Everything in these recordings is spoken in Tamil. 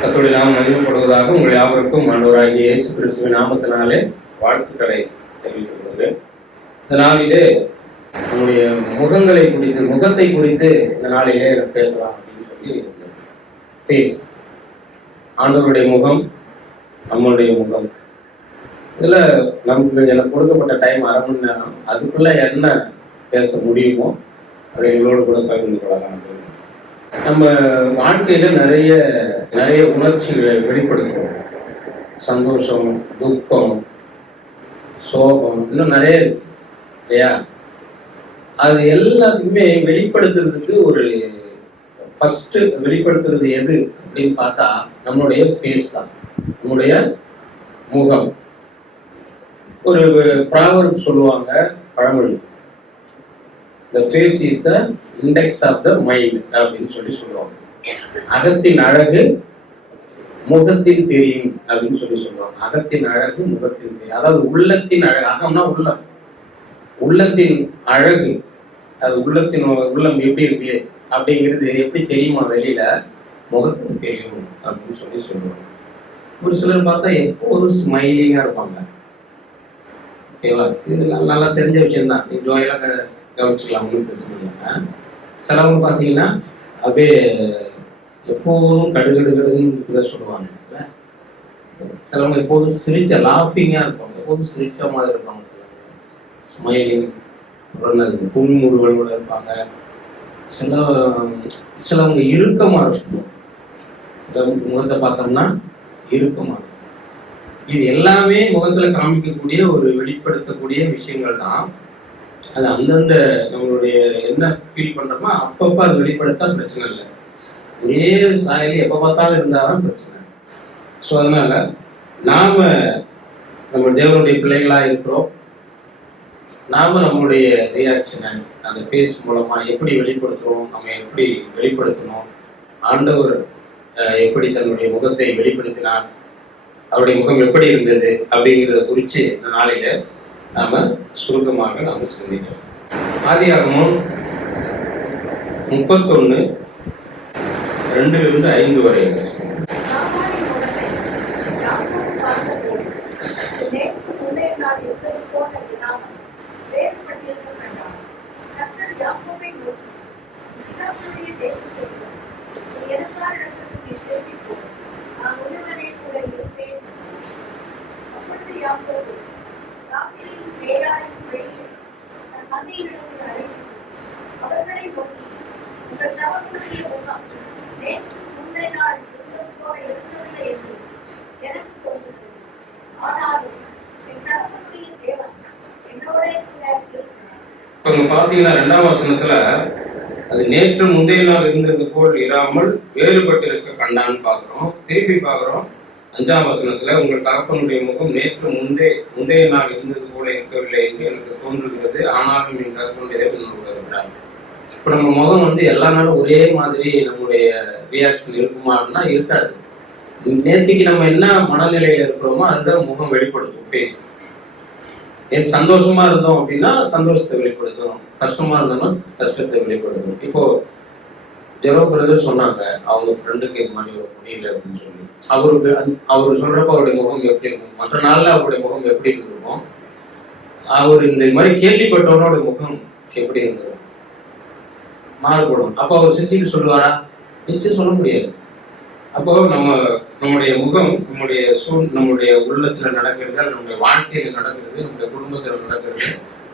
கர்த்தருடைய நாமம் மகிமைப்படுவதாக உங்கள் யாவருக்கும் ஆண்டவராகிய இயேசு கிறிஸ்துவின் நாமத்தினாலே வாழ்த்துக்களை தெரிவித்துக் கொள்கிறேன். இந்த நாளிலே நம்முடைய முகங்களை குறித்து, முகத்தை குறித்து இந்த நாளிலே பேசலாம் அப்படின்னு சொல்லி பேஸ் ஆண்டவருடைய முகம், நம்மளுடைய முகம். இதில் எனக்கு கொடுக்கப்பட்ட டைம் 1/2 மணி நேரம். அதுக்குள்ள என்ன பேச முடியுமோ அதை எங்களோடு கூட பகிர்ந்து கொள்ளலாம். நம்ம வாழ்க்கையில நிறைய உணர்ச்சிகளை வெளிப்படுத்துவோம். சந்தோஷம், துக்கம், சோகம், இன்னும் நிறைய இருக்கு இல்லையா? அது எல்லாத்தையுமே வெளிப்படுத்துறதுக்கு ஒரு ஃபர்ஸ்ட் வெளிப்படுத்துறது எது அப்படின்னு பார்த்தா நம்மளுடைய ஃபேஸ் தான், நம்மளுடைய முகம். ஒரு ப்ராவர்ப் சொல்லுவாங்க, பழமொழி, the face is the index of the mind அப்படின்னு சொல்லுவாங்க. அகத்தின் அழகு முகத்தில் தெரியும் அப்படின்னு சொல்லுவாங்க. அகத்தின் அழகு முகத்தில் தெரியும். அதாவது உள்ளத்தின் அழகு, அகம்னா உள்ளம், உள்ளத்தின் அழகு, அது உள்ளம் எப்படி இருக்கு அப்படிங்கிறது எப்படி தெரியுமா வெளியில? முகத்தில் தெரியும் அப்படின்னு சொல்லுவாங்க. ஒரு சிலர் பார்த்தா எப்போதும் ஸ்மைலிங்கா இருப்பாங்க. ஓகேவா? இதெல்லாம் நல்லா தெரிஞ்ச விஷயம் தான், நீ ஜோயெல்லாம் கவனிச்சுக்கலாம், ஒன்றும் பிரச்சனை இல்லை. சிலவங்க பார்த்தீங்கன்னா அப்படியே எப்போதும் கடுகடுன்னு சொல்லுவாங்க. சிலவங்க எப்போதும் லாஃபிங்காக இருப்பாங்க, எப்போதும் சிரிச்ச மாதிரி இருப்பாங்க. சிலவங்க ஸ்மைலிங், புன்முறுவலோட இருப்பாங்க. சிலவங்க இறுக்கமாக இருக்கும். முகத்தை பார்த்தோம்னா இறுக்கமாக இருக்கும். இது எல்லாமே முகத்தில் காமிக்கக்கூடிய ஒரு வெளிப்படுத்தக்கூடிய விஷயங்கள் தான். அது அந்தந்த நம்மளுடைய என்ன ஃபீல் பண்றோமோ அப்பப்போ அது வெளிப்படுத்தா பிரச்சனை இல்லை. ஒரே சாயலி எப்போ பார்த்தாலும் இருந்தாலும் பிரச்சனை. ஸோ அதனால நம்ம தேவனுடைய பிள்ளைகளா இருக்கிறோம். நம்மளுடைய ரியாக்ஷனை அந்த ஃபேஸ் மூலமா எப்படி வெளிப்படுத்துறோம், நம்ம எப்படி வெளிப்படுத்தணும், ஆண்டவர் எப்படி தன்னுடைய முகத்தை வெளிப்படுத்தினார், அவருடைய முகம் எப்படி இருந்தது அப்படிங்கிறத குறித்து இந்த நாளையில நாம சுருக்கமாக சிந்திக்கிறோம். ஆதியாகமம் 31:2-5 வரை. பாத்தீங்கன்னா 2ஆம் வசனத்துல அது நேற்று முந்தைய நாள் இருந்தது போல் இராமல் வேறுபட்டிருக்க கண்டான்னு பாக்குறோம். திருப்பி பாக்குறோம் 5ஆம் வசனத்துல உங்கள் தகப்பனுடைய முகம் நேற்று முந்தைய நாள் இருந்தது போல இருக்கவில்லை என்று எனக்கு தோன்றுகிறது, ஆனாலும் என் தகப்பனுடைய உணர்கிறார். இப்ப நம்ம முகம் எல்லா நாளும் ஒரே மாதிரி நம்முடைய ரியாக்ஷன் இருக்குமான்னா இருக்காது. நேற்றுக்கு நம்ம என்ன மனநிலையில இருக்கிறோமோ அதுதான் முகம் வெளிப்படுத்தும், ஃபேஸ். சந்தோஷமா இருந்தோம் அப்படின்னா சந்தோஷத்தை வெளிப்படுத்தும், கஷ்டமா இருந்தோம்னா கஷ்டத்தை வெளிப்படுத்தும். இப்போ ஜெரோ பிரதர் சொன்னாங்க, அவங்க ஃப்ரெண்டுக்கு இது மாதிரி முடியல அப்படின்னு சொல்லி. அவரு சொல்றப்ப அவருடைய முகம் எப்படி இருக்கும், மற்ற நாள்ல அவருடைய முகம் எப்படி இருந்திருக்கும், அவர் இந்த மாதிரி கேள்விப்பட்டவனோட முகம் எப்படி இருந்திருக்கும், மாறுபடும். அப்போ அவர் செஞ்சுட்டு சொல்லுவாரா? நிச்சயம் சொல்ல முடியாது. அப்போ நம்முடைய முகம் நம்முடைய உள்ளத்துல நடக்கிறது, நம்முடைய வாழ்க்கையில நடக்கிறது, நம்முடைய குடும்பத்துல நடக்கிறது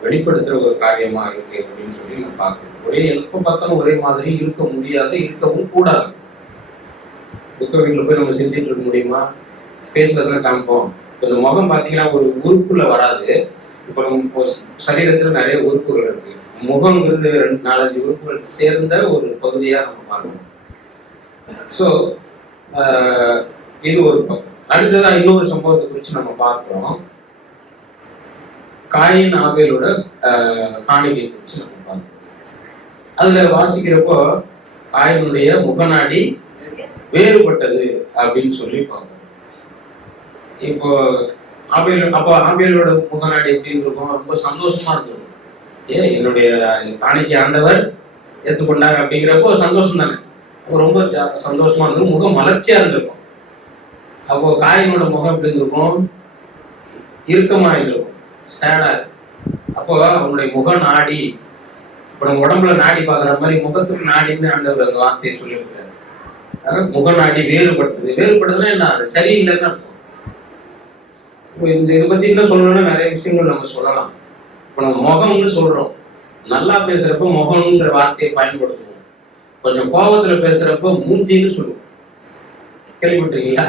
வெளிப்படுத்துற ஒரு காரியமா இருக்கு அப்படின்னு சொல்லி நம்ம பார்க்கணும். எப்ப பார்த்தாலும் ஒரே மாதிரி இருக்க முடியாது, இருக்கவும் கூடாது. துக்க வீட்டுல போய் நம்ம செஞ்சுட்டு இருக்க முடியுமா? ஃபேஸ்ல தான் காமிப்போம். இந்த முகம் பார்த்தீங்கன்னா ஒரு உறுப்புல வராது. இப்போ நம்ம சரீரத்துல நிறைய உறுப்புகள் இருக்கு. முகம்ங்கிறது 4-5 உறுப்புகள் சேர்ந்த ஒரு பகுதியா நம்ம பார்க்கணும். ஸோ இது ஒரு பக்கம். அடுத்ததான் இன்னொரு சம்பவத்தை குறித்து நம்ம பார்க்கிறோம். காயின் ஆபேலோட காணிக்கை குறித்து நம்ம பார்க்கிறோம். அதுல வாசிக்கிறப்போ காயினுடைய முகநாடி வேறுபட்டது அப்படின்னு சொல்லி பார்க்கிறோம். இப்போ ஆபேலோட முகநாடி எப்படின்னு இருக்கும்? ரொம்ப சந்தோஷமா இருந்திருக்கும். என்னுடைய காணிக்கை ஆண்டவர் ஏற்றுக்கொண்டார் அப்படிங்கிறப்போ சந்தோஷம் தானே, ரொம்ப சந்தோஷமா இருந்தது, முகம் மலர்ச்சியா இருந்திருக்கும். அப்போ காயினோட முகம் எப்படி இருக்கும்? இறுக்கமா இருக்கும், சேடா. அப்போ அவனுடைய முக நாடி, இப்ப நம்ம உடம்புல நாடி பாக்குற மாதிரி முகத்துக்கு நாடின்னு ஆண்டவர் அந்த வார்த்தையை சொல்லியிருக்காரு. முக நாடி வேறுபடுத்துது. வேறுபடுதுன்னா என்ன? அது சரியில்லைன்னு அர்த்தம். இப்போ இந்த இதை பத்தி என்ன சொல்லணும்னா நிறைய விஷயங்கள் நம்ம சொல்லலாம். இப்ப நம்ம முகம்னு சொல்றோம். நல்லா பேசுறப்ப முகம்ன்ற வார்த்தையை பயன்படுத்துவோம். கொஞ்சம் கோபத்துல பேசுறப்ப மூஞ்சின்னு சொல்லுவோம். கேள்விப்பட்டிருக்கீங்களா?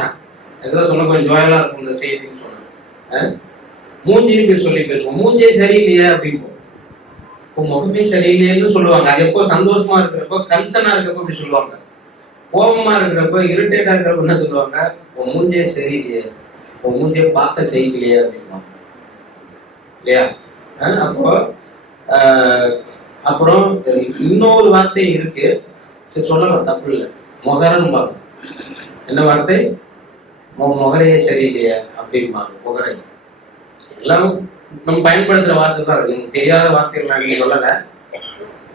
அதுதான் சொன்ன கொஞ்சம் ஜோயலா இருக்கும் இந்த செய்தின்னு சொன்னேன். மூஞ்சின்னு சொல்லி பேசுவோம். மூஞ்சே சரியில்லையா அப்படின்போம். இப்போ முகமே சரியில்லைன்னு சொல்லுவாங்க. அது எப்போ சந்தோஷமா இருக்கிறப்போ, கன்சர்னா இருக்கிறப்ப அப்படி சொல்லுவாங்க. கோபமா இருக்கிறப்ப, இரிட்டேட்டா இருக்கிறப்ப என்ன சொல்லுவாங்க? உன் மூஞ்சே சரியில்லையே, உன் மூஞ்சே பார்க்க செய்யலையே அப்படின்பாங்க இல்லையா? அப்போ அப்புறம் இன்னொரு வார்த்தை இருக்கு, சரி சொல்லலாம், தப்பு இல்லை. முகரன்பாங்க. என்ன வார்த்தை? முகரையே சரியில்லையே அப்படிம்பாங்க. முகரை எல்லாம் நம்ம பயன்படுத்துற வார்த்தை தான். அது நமக்கு தெரியாத வார்த்தைகள் நான் நீங்க சொல்லல.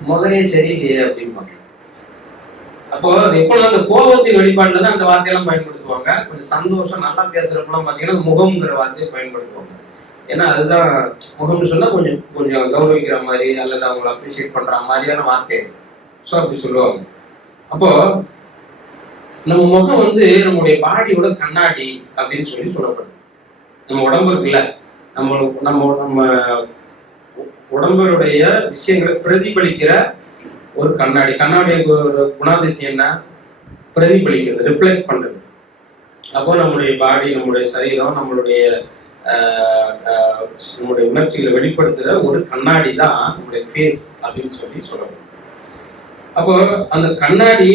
முகரையே சரியில்லையே அப்படிம்பாங்க. அப்போ அது எப்பொழுது அந்த கோபத்தின் வெளிப்பாடுல தான் அந்த வார்த்தையெல்லாம் பயன்படுத்துவாங்க. கொஞ்சம் சந்தோஷம் நல்லா பேசுறப்பெல்லாம் பாத்தீங்கன்னா முகம்ங்கிற வார்த்தையை பயன்படுத்துவாங்க. ஏன்னா அதுதான் முகம்னு சொன்னா கொஞ்சம் கொஞ்சம் கௌரவிக்கிற மாதிரி அல்லது அவங்களை அப்ரிசியேட் பண்ற மாதிரியான வார்த்தை. ஸோ அப்படி சொல்லுவாங்க. அப்போ நம்ம முகம் நம்முடைய பாடியோட கண்ணாடி அப்படின்னு சொல்லப்படுது. நம்ம உடம்பு இருக்குல்ல, நம்ம நம்ம நம்ம உடம்புடைய விஷயங்களை பிரதிபலிக்கிற ஒரு கண்ணாடி. கண்ணாடிய ஒரு குணாதிசயம் என்ன? பிரதிபலிக்கிறது, ரிஃப்ளெக்ட் பண்றது. அப்போ நம்முடைய பாடி, நம்முடைய சரீரம், நம்மளுடைய உணர்ச்சிகளை வெளிப்படுத்துற ஒரு கண்ணாடி தான் நம்முடைய ஃபேஸ் அப்படின்னு சொல்லப்படும். அப்போ அந்த கண்ணாடி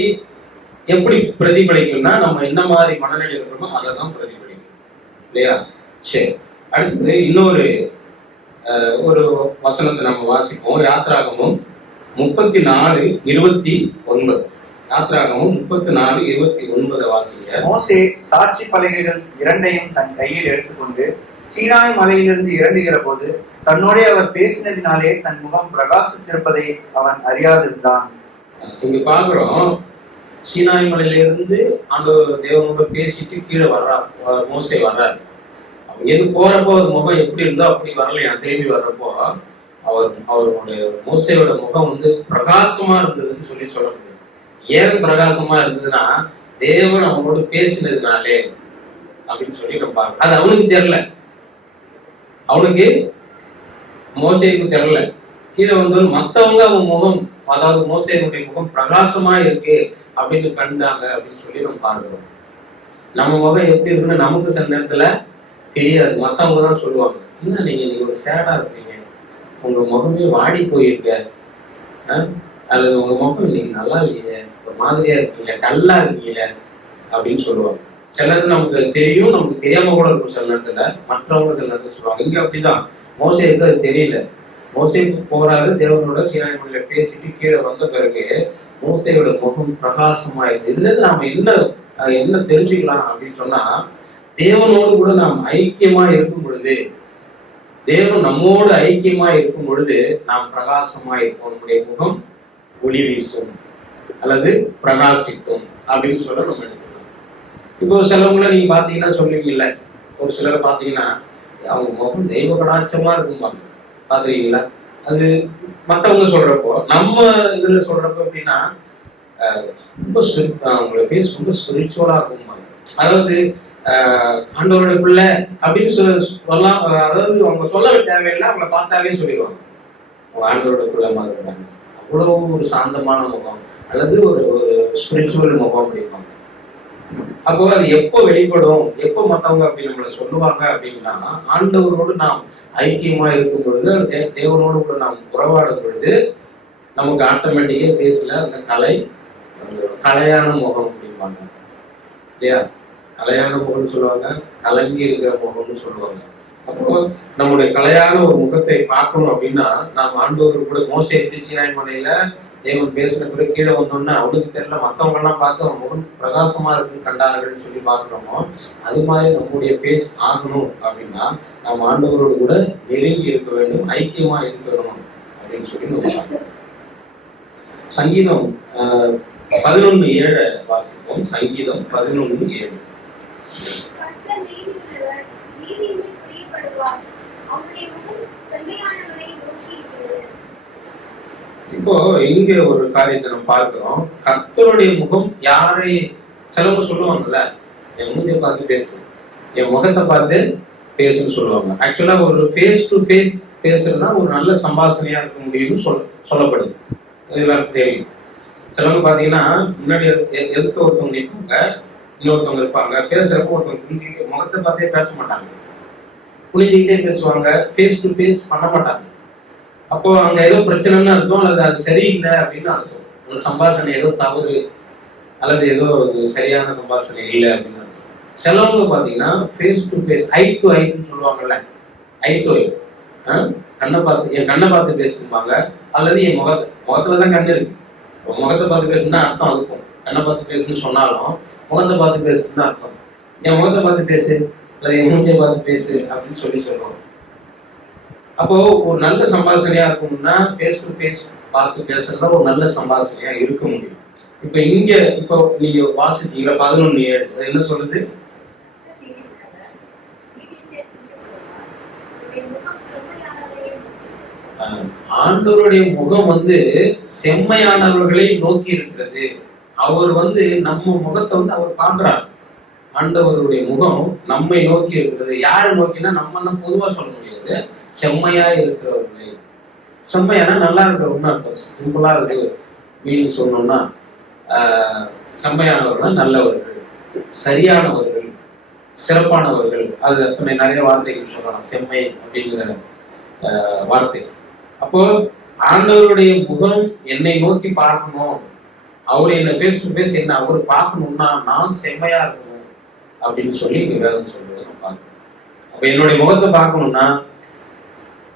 எப்படி பிரதிபலிக்கும்னா, நம்ம என்ன மாதிரி மனநிலை இருக்கிறோமோ அதை தான் பிரதிபலிக்கும் இல்லையா? சரி, அடுத்தது இன்னொரு ஒரு வசனத்தை நம்ம வாசிப்போம். யாத்ராகமம் 34:29. யாத்ராகமம் 34:29 வாசிங்க. மோசே சாட்சி பலகைகள் இரண்டையும் தன் கையில் எடுத்துக்கொண்டு சீனாய் மலையிலிருந்து இறங்குகிற போது தன்னோட அவர் பேசினதினாலே தன் முகம் பிரகாசித்திருப்பதை அவன் அறியாதிருந்தான். இங்க பாக்குறோம், சீனாய் மலையிலிருந்து அந்த தேவனோட பேசிட்டு கீழே மோசே வர்றாரு. எது போறப்போ அவர் முகம் எப்படி இருந்தோ அப்படி வரலையா? திரும்பி வர்றப்போ அவருடைய மோசையோட முகம் பிரகாசமா இருந்ததுன்னு சொல்லப்படுது. ஏன் பிரகாசமா இருந்ததுன்னா, தேவன் அவனோட பேசினதுனாலே அப்படின்னு சொல்லி நம்ம பார்க்கணும். அது அவனுக்கு தெரியல, அவனுக்கு மோசைக்கு தெரியல. கீழே மத்தவங்க அவன் முகம், அதாவது மோசையினுடைய முகம் பிரகாசமா இருக்கு அப்படின்னு கண்டாங்க அப்படின்னு சொல்லி நம்ம பார்க்கிறோம். நம்ம முகம் எப்படி இருக்குன்னு நமக்கு சில நேரத்துல தெரியாது. மத்தவங்க தான் சொல்லுவாங்க, என்ன நீங்க ஒரு சேடா இருக்கீங்க, உங்க முகமே வாடி போயிருக்க, அல்லது உங்க முகம் நீங்க நல்லா இல்லையே, ஒரு மாதிரியா இருக்கீங்க, டல்லா இருக்கீங்க அப்படின்னு சொல்லுவாங்க. சில நேரத்துல நமக்கு தெரியும், நமக்கு தெரியாம கூட இருக்கும். சில நேரத்துல மற்றவங்க சில நேரத்துல சொல்லுவாங்க. இங்க அப்படிதான் மோசேக்கு அது தெரியல. மோசேக்கு போறாரு, தேவனோட சீனாய் மலையில பேசிட்டு கீழே வந்த பிறகு மோசையோட முகம் பிரகாசமாயிருக்கு. இதுல இருந்து நாம என்ன தெரிஞ்சுக்கலாம் அப்படின்னு சொன்னா, தேவனோடு கூட நாம் ஐக்கியமா இருக்கும் பொழுது, தேவன் நம்மோடு ஐக்கியமா இருக்கும் பொழுது நாம் பிரகாசமா இருப்போம். நம்முடைய முகம் ஒளி வீசும் அல்லது பிரகாசிக்கும் அப்படின்னு சொல்ல நம்ம எடுத்துக்கலாம். இப்போ சிலவங்களை நீங்க பாத்தீங்கன்னா சொல்லுவீங்கல்ல, ஒரு சிலரை பாத்தீங்கன்னா அவங்க முகம் தெய்வ கடாட்சமா இருக்கும்பாங்க, பாத்துருக்கீங்களா? அது மற்றவங்க சொல்றப்போ, நம்ம இதுல சொல்றப்போ எப்படின்னா ரொம்ப அவங்களோட பேஸ் ரொம்ப ஸ்பிரிச்சுவலா இருக்கும்பாங்க. அதாவது ஆண்டவருடைய பிள்ளை அப்படின்னு சொல்லலாம். அதாவது அவங்க சொல்ல தேவையில்லை, அவங்களை பார்த்தாவே சொல்லிடுவாங்க அவங்க ஆண்டவரோட பிள்ளை மாதிரி இருக்காங்க. அவ்வளவு ஒரு சாந்தமான முகம் அல்லது ஒரு ஸ்பிரிச்சுவல் முகம் அப்படிம்பாங்க. அப்போ அது எப்போ வெளிப்படும், எப்போ மற்றவங்க அப்படி நம்மளை சொல்லுவாங்க அப்படின்னா, ஆண்டவரோடு நாம் ஐக்கியமா இருக்கும் பொழுது, தேவனோடு கூட நாம் உறவாடும் பொழுது நமக்கு ஆட்டோமேட்டிக்கா பேசல அந்த கலையான முகம் அப்படிம்பாங்க இல்லையா? கலையான முகம்னு சொல்லுவாங்க, கலங்கி இருக்கிற முகம்னு சொல்லுவாங்க. அப்போ நம்முடைய கலையான ஒரு முகத்தை பார்க்கணும் அப்படின்னா, நாம் ஆண்டவர் கூட மோசே சீனாய் மலையில தேவன் பேசின பிறகு கீழே வந்தோம்னா அவனுக்கு தெரியல, மற்றவங்க எல்லாம் பார்த்து அவன் முகம் பிரகாசமா இருக்குன்னு கண்டார்கள்னு சொல்லி பார்க்கிறோமோ, அது மாதிரி நம்முடைய பேஸ் ஆகணும் அப்படின்னா நாம் ஆண்டவரோடு கூட நெருங்கி இருக்க வேண்டும், ஐக்கியமா இருக்கணும் அப்படின்னு சொல்லி நம்ம பார்க்கிறோம். சங்கீதம் 11:7 வாசிப்போம். சங்கீதம் 11:7. கர்த்தர் நீதியுள்ளவர், நீதியின்மேல் பிரியப்படுவார். அவருடைய முகம் செம்மையானவரை நோக்கி இருக்கிறது. இப்போ இங்க ஒரு காரியத்தை நம்ம பார்க்கிறோம். கர்த்தருடைய முகம் யாரை, சிலவங்க சொல்லுவாங்கல்ல, என் மூஞ்சியை பார்த்து பேசு, என் முகத்தை பார்த்து பேசுன்னு சொல்லுவாங்க. ஆக்சுவலா ஒரு ஃபேஸ் டு ஃபேஸ் பேசுறதுனா ஒரு நல்ல சம்பாஷணையா இருக்க முடியும்னு சொல்லப்படுது. இது எல்லாருக்கும் தெரியும். சிலவங்க பாத்தீங்கன்னா முன்னாடி எதுக்கு ஒருத்தவங்க நிற்பாங்க, இன்னொருத்தவங்க இருப்பாங்க, பேசுறப்போ ஒருத்தவங்க குனிஞ்சிக்கிட்டு முகத்தை பார்த்தே பேச மாட்டாங்க, குனிஞ்சிக்கிட்டே பேசுவாங்க, ஃபேஸ் டு ஃபேஸ் பண்ண மாட்டாங்க. அப்போ அங்க ஏதோ பிரச்சனைன்னு அர்த்தம், அல்லது அது சரியில்லை அப்படின்னு அர்த்தம். ஒரு சம்பாஷணை ஏதோ தவறு அல்லது ஏதோ சரியான சம்பாஷணை இல்லை அப்படின்னு அர்த்தம். சிலவங்க பாத்தீங்கன்னா face to face, eye to ஐன்னு சொல்லுவாங்கல்ல, ஐ டு ஐ, கண்ணை பார்த்து, என் கண்ணை பார்த்து பேசுவாங்க, அல்லது என் முகத்துலதான் கண்ணு இருக்கு, முகத்தை பார்த்து பேசுனா அர்த்தம் அதுக்கும். கண்ணை பார்த்து பேசுன்னு சொன்னாலும் முகத்தை பார்த்து பேசுன்னு அர்த்தம். என் முகத்தை பார்த்து பேசு அல்லது என் மூஞ்சை பார்த்து பேசு அப்படின்னு சொல்லுவோம். அப்போ ஒரு நல்ல சம்பாஷணையா இருக்கணும்னா ஃபேஸ் டு ஃபேஸ் பார்த்து பேசுறதா ஒரு நல்ல சம்பாஷணையா இருக்க முடியும். இப்ப இங்க இப்போ நீங்க வாசிச்சீங்க 11:7 என்ன சொல்லுது? ஆண்டவருடைய முகம் செம்மையானவர்களை நோக்கி இருக்கிறது. அவர் நம்ம முகத்தை அவர் பார்க்கிறார். ஆண்டவருடைய முகம் நம்மை நோக்கி இருக்கிறது. யாரை நோக்கினா நம்ம பொதுவா சொல்ல முடியாது, செம்மையா இருக்கிறவர்களை. செம்மையான நல்லா இருக்கிறவங்க அர்த்தம். சிம்பிளா இருக்கு மீனிங் சொன்னோம்னா, செம்மையானவர்கள் நல்லவர்கள், சரியானவர்கள், சிறப்பானவர்கள். அது அத்தனை நிறைய வார்த்தைகள் சொல்லலாம் செம்மை அப்படிங்கிற வார்த்தை. அப்போ ஆண்டவருடைய முகம் என்னை நோக்கி பார்க்கணும், அவர் என்ன ஃபேஸ் டு ஃபேஸ் என்ன அவர் பார்க்கணும்னா நான் செம்மையா இருக்கணும் அப்படின்னு சொல்லி வேதம் சொல்றது நான் பார்க்கணும். அப்ப என்னுடைய முகத்தை பார்க்கணும்னா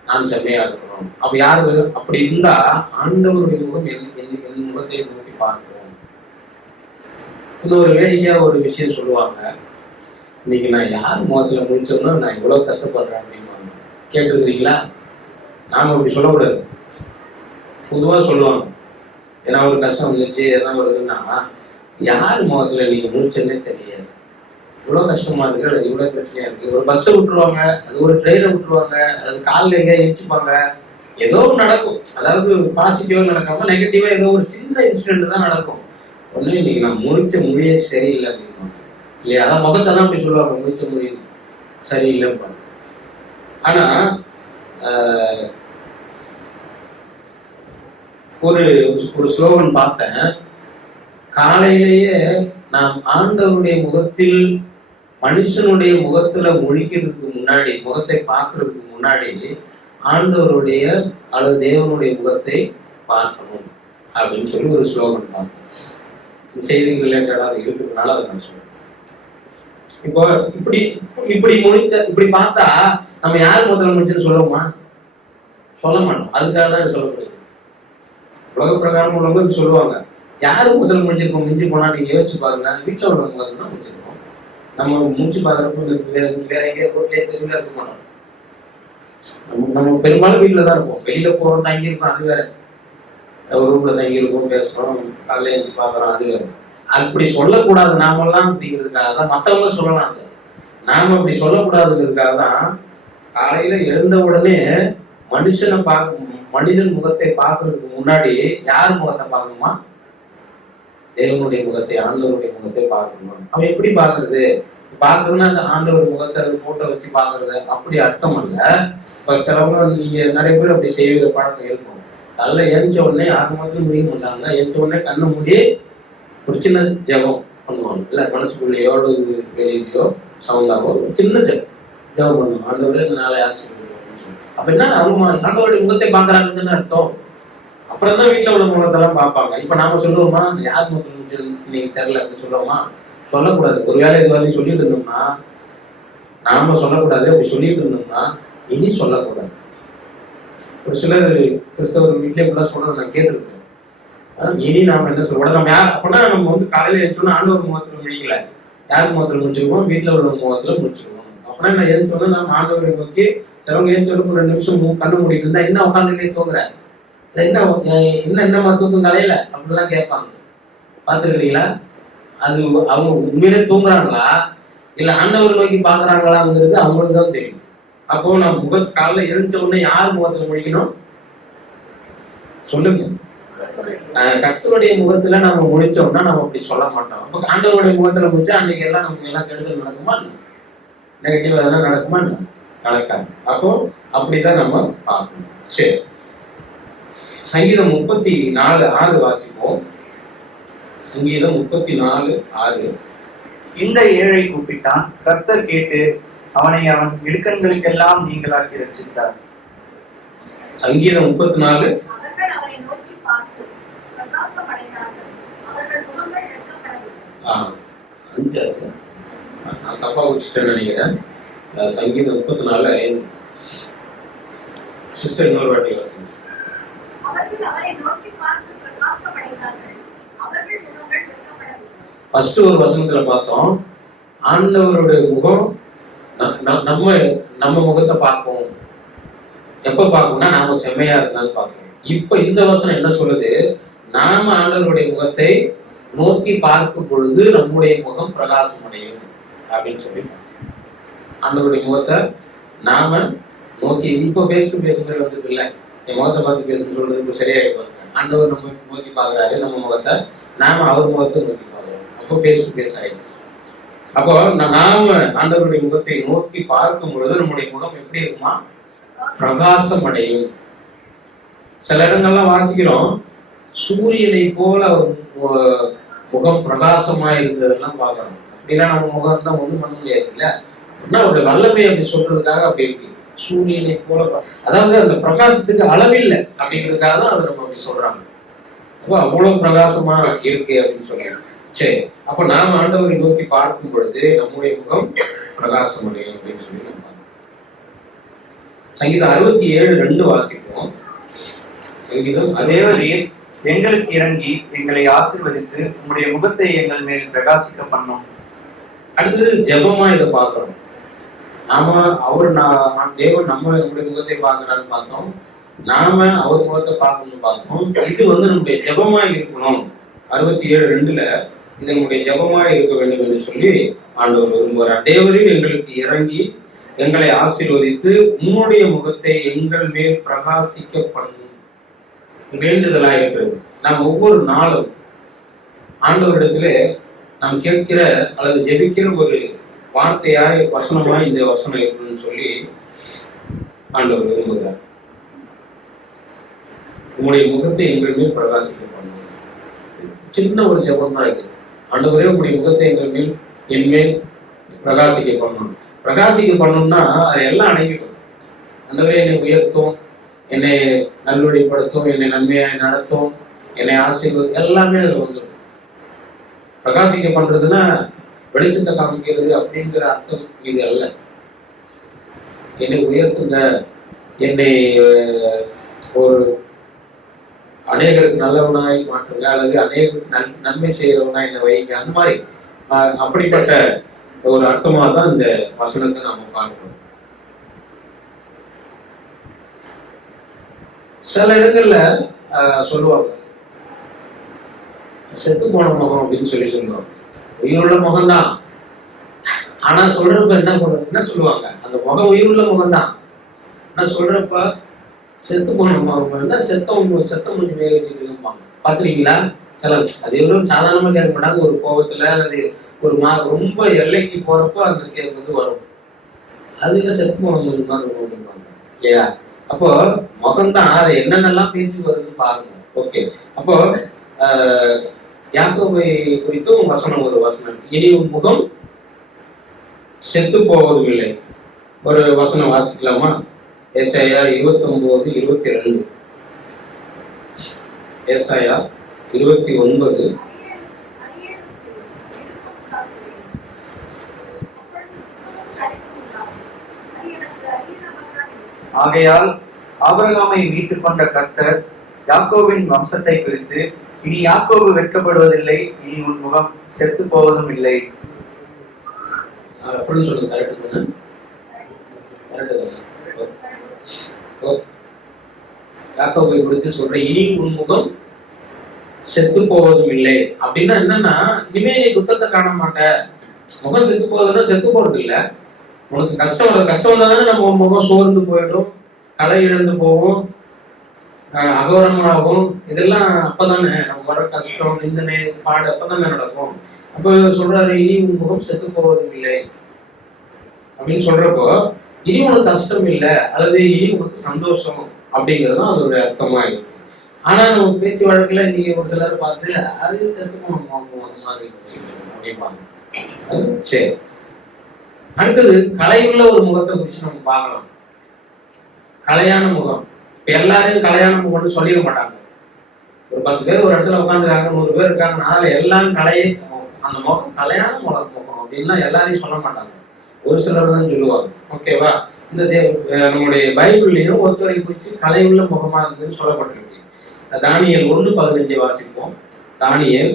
நான் செம்மையா இருக்கணும். அப்ப யாரு அப்படி இருந்தா ஆண்டவருடைய முகம் என் முகத்தை நோக்கி பார்க்கணும். இன்னொரு வேடிக்கையா ஒரு விஷயம் சொல்லுவாங்க, இன்னைக்கு நான் யார் முகத்துல முடிச்சோம்னா நான் எவ்வளவு கஷ்டப்படுறேன் அப்படின்னு கேட்டுருக்கீங்களா? நாம அப்படி சொல்லக்கூடாது, பொதுவா சொல்லுவாங்க. ஏன்னா ஒரு கஷ்டம் வந்துச்சு எதனா வருதுன்னா யார் முகத்துல நீங்க முடிச்சதுன்னே தெரியாது, இவ்வளவு கஷ்டமா இருக்கு, அது இவ்வளவு பிரச்சனையா இருக்கு. ஒரு பஸ்ஸை விட்டுருவாங்க, அது ஒரு ட்ரெயினை விட்டுருவாங்க, அது காலில் எங்கேயா இடிச்சுப்பாங்க, ஏதோ நடக்கும். அதாவது பாசிட்டிவா நடக்காம நெகட்டிவா ஏதோ ஒரு சின்ன இன்சிடென்ட் தான் நடக்கும். ஒண்ணு இன்னைக்கு நான் முடிச்ச மொழியே சரியில்லை அப்படின்னு இல்லையா? அதான் முகத்தை தான் அப்படி சொல்லுவாங்க, முடிச்ச மொழி சரியில்லைன்னு. ஆனா ஒரு ஸ்லோகன் பார்த்தேன், காலையிலேயே நாம் ஆண்டவருடைய முகத்தில், மனுஷனுடைய முகத்துல முழிக்கிறதுக்கு முன்னாடி, முகத்தை பார்க்கறதுக்கு முன்னாடி ஆண்டவருடைய அல்லது தேவனுடைய முகத்தை பார்க்கணும் அப்படின்னு சொல்லி ஒரு ஸ்லோகன் பார்த்தேன். செய்திகள் ரிலேட்டடா அது இருக்கிறதுனால அதை நான் சொல்றேன். இப்போ இப்படி இப்படி பார்த்தா நம்ம யார் முதல்ல முடிச்சுன்னு சொல்லுவோமா? சொல்ல மாட்டோம். அதுக்காக தான் சொல்லப்படுது. உலக பிரகாரம் உள்ளவங்க சொல்லுவாங்க, யாரு முதல் முடிச்சிருக்கோம் மிஞ்சி போனா நீங்க யோசிச்சு பாருங்க, வீட்டுல உள்ளவங்க தான் முடிச்சிருக்கோம். நம்ம முடிச்சு பாக்குறப்ப வேற எங்கேயா ரோட்லயே தெருவில் இருக்க மாட்டோம். நம்ம பெரும்பாலும் வீட்டுல தான் இருப்போம். வெளியில போறோம், தங்கி இருக்கோம், அது வேற. ஒரு ரூம்ல தங்கி இருக்கோம், பேசுறோம், காலையில எழுந்து பாக்குறோம், அது வேற. அப்படி சொல்லக்கூடாது நாமெல்லாம் அப்படிங்கிறதுக்காக தான் மற்றவங்க சொல்லலாம். நாம அப்படி சொல்லக்கூடாதுங்கிறதுக்காக தான் காலையில எழுந்த உடனே மனிதன் முகத்தை பார்க்கறதுக்கு முன்னாடி யார் முகத்தை பார்க்கணுமா? தேவனுடைய முகத்தை, ஆண்டவருடைய முகத்தை பார்க்கணும். அவன் எப்படி பார்க்கறது? பார்க்கறதுன்னா அந்த ஆண்டவர் முகத்தை போட்டோ வச்சு பார்க்கறது அப்படி அர்த்தம் அல்ல. இப்ப சிலவங்க நீங்க நிறைய பேர் அப்படி செய்கிற பழக்கம் இருக்கும். காலைல எழுந்த உடனே யார் முகத்தையும் முடிய மாட்டாங்க. எழுந்த உடனே கண்ணை மூடி ஒரு சின்ன ஜெபம் பண்ணுவாங்க. இல்ல மனசுக்குள்ளேயோ வெளியோ சவுண்டாவோ சின்ன ஜெபம் பண்ணுவாங்க. ஆண்டவரே நாளை ஆசீர்வதிங்க. அப்ப என்ன அவங்க ஆண்டவருடைய முகத்தை பார்க்கறாங்கன்னு அர்த்தம். அப்புறம் தான் வீட்டுல உள்ள முகத்தெல்லாம் பார்ப்பாங்க. இப்ப நாம சொல்லுவோமா யார் முகத்தில் இன்னைக்கு தெரியல அப்படின்னு சொல்லுவோமா? சொல்லக்கூடாது. ஒருவேளை இது வரைக்கும் சொல்லிட்டு இருந்தோம்னா, நாம சொல்லக்கூடாது. அப்படி சொல்லிட்டு இருந்தோம்னா இனி சொல்லக்கூடாது. ஒரு சிலர் கிறிஸ்தவர் வீட்லயே கூட சொல்றது நான் கேட்டிருக்கேன். இனி நாம என்ன சொல்ல நம்ம யார் அப்படின்னா நம்ம காலையில எழுந்தோம்னா ஆண்டவர் முகத்துல முடிக்கல, யார் முகத்துல முடிச்சிருக்கோம்? வீட்டுல உள்ள முகத்துல முடிச்சிருக்கோம். அப்படின்னா நான் எழுந்தோன்னா நம்ம ஆண்டவரை நோக்கி சிலவங்க எழுந்தோட 2 நிமிஷம் கண்ணு மூடிட்டு இருந்தா என்ன உட்காந்துட்டே தூங்குற, என்ன தூக்கம் தலையில அப்படிலாம் கேட்பாங்க. பார்த்துருக்கீங்களா? அது அவங்க உண்மையிலே தூங்குறாங்களா இல்ல ஆண்டவர் நோக்கி பாக்குறாங்களாங்கிறது அவங்களுக்கு தான் தெரியும். அப்போ நம்ம காலைல எழுந்த உடனே யார் முகத்துல முடிக்கணும் சொல்லுங்க? கர்த்தருடைய முகத்துல நம்ம முடிச்சோம்னா நம்ம அப்படி சொல்ல மாட்டோம். அப்ப ஆண்டவருடைய முகத்துல முடிச்சா அன்னைக்கு எல்லாம் நமக்கு எல்லாம் கெடுதல் நடக்குமா, நெகட்டிவ் எதனா நடக்குமா? நடக்காது. அப்போ அப்படிதான் நம்ம பார்க்கணும். சரி, சங்கீதம் 34:6 வாசிப்போம். சங்கீதம் 34:6. இந்த ஏழை கூப்பிட்டான், கர்த்தர் கேட்டு அவனை அவன் இடுக்கண்களுக்கெல்லாம் நீங்களாக்கி ரட்சித்தார். சங்கீதம் 34. அவர்கள் அவரை நோக்கி பார்த்து பிரகாசமடைந்தார்கள். அவர்கள் முகங்கள் வெட்கப்படவில்லை. 5 நான் தப்பா வச்சுட்டேன்னு நினைக்கிறேன். சங்கீதம் 34:5. சிஸ்டர் இன்னொரு வாட்டி வாசிங்க. அவர்கள் அவரை நோக்கி பார்த்து பிரகாசமடைந்தார்கள். அவர்கள் முகங்கள் வெட்கப்படவில்லை. ஃபர்ஸ்ட் ஒரு வசனத்துல பார்த்தோம், ஆண்டவருடைய முகம் நம்ம முகத்தை பார்ப்போம். எப்ப பார்க்கணும்னா நாம செம்மையா இருந்தாலும் பார்க்கணும். இப்ப இந்த வசனம் என்ன சொல்லுது? நாம ஆண்டவருடைய முகத்தை நோக்கி பார்க்கும் பொழுது நம்முடைய முகம் பிரகாசம் அடையும் அப்படின்னு சொல்லி ஆண்டவருடைய முகத்தை நாம நோக்கி, இப்ப பேசுறது வந்தது இல்லை, என் முகத்தை பார்த்து பேசுன்னு சொல்றது இப்ப சரியாயிடும். ஆண்டவர் நம்ம நோக்கி பார்க்கறாரு நம்ம முகத்தை, நாம அவர் முகத்தை நோக்கி பார்க்கிறோம். அப்போ பேச ஆயிடுச்சு. அப்போ நாம ஆண்டவருடைய முகத்தை நோக்கி பார்க்கும் பொழுது நம்முடைய முகம் எப்படி இருக்குமா? பிரகாசம் அடையும். சில இடங்கள்லாம் வாசிக்கிறோம், சூரியனை போல முகம் பிரகாசமா இருந்ததெல்லாம் பார்க்கறோம். அப்படின்னா நம்ம முகம் தான் ஒண்ணும் பண்ண முடியாது இல்ல. அப்படின்னா அவருடைய வல்லமை அப்படி சொல்றதுக்காக அப்படி இருக்கு, சூரியனை போல. அதாவது அந்த பிரகாசத்துக்கு அளவில்லை அப்படிங்கிறதுக்காக தான் அதை நம்ம அப்படி சொல்றாங்க. அப்போ அவ்வளவு பிரகாசமா இருக்கு அப்படின்னு சொல்றாங்க. சரி, அப்ப நாம ஆண்டவரை நோக்கி பார்க்கும் பொழுது நம்முடைய முகம் பிரகாசம் அடையும் அப்படின்னு சொல்லி நம்ம பார்க்கணும். சங்கீதம் 67:2 வாசிப்போம். சங்கீதம். தேவரீர் எங்களுக்கு இறங்கி எங்களை ஆசீர்வதித்து உம்முடைய முகத்தை எங்கள் மேல் பிரகாசிக்க பண்ணும். அடுத்தது ஜெபமா இதை பார்க்கிறோம். நாம தேவன் நம்முடைய முகத்தை பார்க்கிறான்னு பார்த்தோம், நாம அவர் முகத்தை பார்க்கணும்னு பார்த்தோம். இது நம்முடைய ஜெபமா இருக்கணும். 67:2 இது நம்முடைய ஜெபமா இருக்க வேண்டும் என்று சொல்லி ஆண்டவர் விரும்புகிறார். தேவரீர் எங்களுக்கு இறங்கி எங்களை ஆசீர்வதித்து உம்முடைய முகத்தை எங்கள் மேல் பிரகாசிக்க பண்ணும் வேண்டுதலா இருக்கிறது. நாம் ஒவ்வொரு நாளும் ஆண்டவரிடத்துல நாம் கேட்கிற அல்லது ஜெபிக்கிற ஒரு வார்த்தையாய் வசனமாய் இந்த வசனம் இருக்கணும்னு சொல்லி ஆண்டவர் விரும்புகிறார். உங்களுடைய முகத்தை எங்கள் மேல் பிரகாசிக்க பண்ணும். சின்ன ஒரு ஜெபம் தான் இருக்கு. ஆண்டவரே உங்களுடைய முகத்தை எங்கள் மேல் என் மேல் பிரகாசிக்க பண்ணணும். பிரகாசிக்க பண்ணணும்னா அது எல்லாம் அடங்கிடும். ஆண்டவரே என்னை உயர்த்தும், என்னை நல்வழிப்படுத்தும், என்னை நன்மையாய் நடத்தும், என்னை ஆசீர்வதி, எல்லாமே அதுல வந்துடும். பிரகாசிக்க பண்றதுன்னா வெளிச்சத்தை காமிக்கிறது அப்படிங்கிற அர்த்தம் இது அல்ல. என்னை உயர்த்துங்க, என்னை ஒரு அநேகருக்கு நல்லவனாய் மாற்றுங்க, அல்லது அநேகருக்கு நன்மை செய்யறவனா என்னை வைங்க, அந்த மாதிரி அப்படிப்பட்ட ஒரு அர்த்தமா தான் இந்த வசனத்தை நாம பார்க்கிறோம். சில இடங்கள்ல சொல்லுவாங்க செத்து போன முகம் அப்படின்னு சொல்லுவாங்க. உயிருள்ள முகம்தான், ஆனா சொல்றப்ப என்ன சொல்லுவாங்க, அந்த முகம் உயிருள்ள முகம்தான், ஆனா சொல்றப்ப செத்து போன முகம், செத்தம் கொஞ்சம் வேக வச்சுருப்பாங்க. பாத்துருக்கீங்களா? சில அது எவ்வளவு சாதாரணமா கேட்க மாட்டாங்க. ஒரு கோபத்துல அல்லது ஒரு ரொம்ப எல்லைக்கு போறப்போ அந்த கேட்கறது வரும். அதுல செத்து போன முகம் தான் இருக்கும் இல்லையா? அப்போ முகம்தான், அது என்னென்னலாம் பேச்சு வருதுன்னு பாருங்க. ஓகே, அப்போ யாக்கோபை குறித்தும் வசனம் ஒரு வசனம், இனி உன் முகம் செத்து போவதும் இல்லை. ஒரு வசனம் வாசிக்கலாமா? ஏசாயா 29:22. ஏசாயா 29. ஆகையால் ஆபிரகாமை மீட்டுக் கொண்ட கர்த்தர் யாக்கோபின் வம்சத்தை குறித்து, இனி யாக்கோபு வெட்கப்படுவதில்லை, இனி உன் முகம் செத்து போவதும் இல்லை. அப்படின்னு சொல்லுங்க. யாக்கோபை குறித்து சொல்ற இனி உன் முகம் செத்து போவதும் இல்லை அப்படின்னா என்னன்னா, இனிமே நீ துக்கத்தை காண மாட்ட, முகம் செத்து போகுதுன்னா செத்து போறது இல்ல, உனக்கு கஷ்டம் வர கஷ்டம் வந்தா தானே நம்ம முகம் சோர்ந்து போயிடும், கலை இழந்து போகும், அகோரமாகும். இதெல்லாம் அப்பதானே நம்ம வர கஷ்டம் நிந்தனை பாடு அப்பதானே நடக்கும். அப்ப சொல்றாரு, இனி உன் முகம் செத்து போவது இல்லை அப்படின்னு சொல்றப்போ இனி உனக்கு கஷ்டம் இல்லை அல்லது இனி உனக்கு சந்தோஷம் அப்படிங்கிறது தான் அதோட அர்த்தமா இருக்கு. ஆனா நம்ம பேச்சு வழக்குல நீங்க ஒரு சிலர் பார்த்து அது செத்து போகணும் அந்த மாதிரி அப்படிம்பாங்க. சரி, அடுத்தது கலையுள்ள ஒரு முகத்தை குறிச்சு நம்ம பார்க்கலாம். கலையான முகம். இப்ப எல்லாரையும் கலையான முகம்னு சொல்லிட மாட்டாங்க. ஒரு 10 பேர் ஒரு இடத்துல உட்காந்துருக்காங்க, 100 பேர் இருக்காங்கன்னா எல்லாம் கலையை அந்த முகம் கலையான முகம் அப்படின்னா எல்லாரையும் சொல்ல மாட்டாங்க, ஒரு சிலர் தான் சொல்லுவாங்க. ஓகேவா? இந்த நம்முடைய பைபிள்லயும் ஒருத்தரை குறிச்சு கலையுள்ள முகமா இருந்ததுன்னு சொல்லப்பட்டிருக்கு. தானியேல் 1:15 வாசிப்போம். தானியேல்